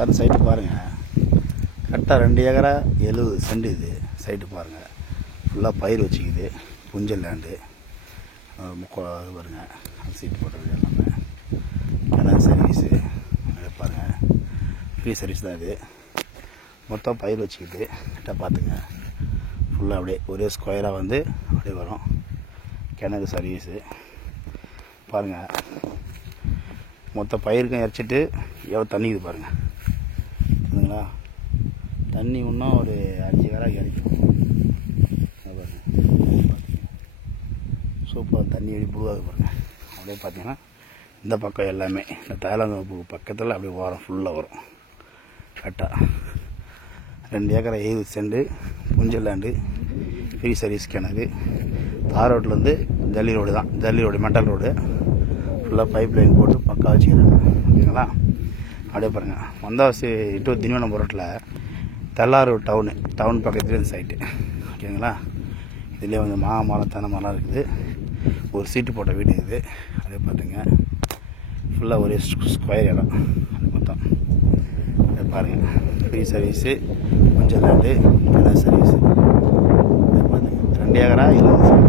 Sir site பாருங்கள், கரெக்டாக 2 ஏக்கரா 70 சென்ட் இது சைட்டு பாருங்கள். ஃபுல்லாக பயிர் வச்சுக்குது, புஞ்சல் லேண்டு இது பாருங்கள். சீட்டு போட்டது எல்லாமே கிணறு சர்வீஸு பாருங்கள், ஃப்ரீ சர்வீஸ் தான் இது. மொத்தம் பயிர் வச்சுக்குது, கரெக்டாக பார்த்துங்க. ஃபுல்லாக அப்படியே ஒரே ஸ்கொயராக வந்து அப்படியே வரும். கிணறு சர்வீஸு பாருங்கள். மொத்த பயிருக்கும் இறச்சிட்டு எவ்வளோ தண்ணிக்குது பாருங்கள். சரிங்களா, தண்ணி இன்னும் ஒரு 5 ஏக்கரா இறக்கும் பாருங்கள். சூப்பராக தண்ணி எப்படி புழுவாது பாருங்கள். அப்படியே பார்த்தீங்கன்னா இந்த பக்கம் எல்லாமே இந்த தாய்லாந்து பக்கத்தில் அப்படியே வரும், ஃபுல்லாக வரும். கரெக்டாக 2 ஏக்கரா 70 சென்ட் புஞ்சல் லேண்டு, ஃப்ரீ சர்வீஸ் கிணறு. தார் ரோட்லேருந்து ஜல்லி ரோடு தான், ஜல்லி ரோடு மெட்டல் ரோடு. ஃபுல்லாக பைப் லைன் போட்டு பக்கா வச்சுக்கிறேன். ஓகேங்களா, அப்படியே பாருங்கள். வந்தாசி டு திண்டிவனம் ரோட்டில் தெல்லாறு டவுன் பக்கத்துலேயே இந்த சைட்டு. ஓகேங்களா, இதுலேயே வந்து மரம் தென்னை மரம் இருக்குது. ஒரு சீட்டு போட்ட வீடு இருக்குது. அதே பார்த்துங்க, ஃபுல்லாக ஒரே ஸ்கொயர் இடம். அது மொத்தம் அதை பாருங்கள். ஃப்ரீ சர்வீஸு, கொஞ்சம் லேண்டு, கிணறு சர்வீஸு. அதை பார்த்துங்க. 2 ஏக்கரா 20 சென்ட்.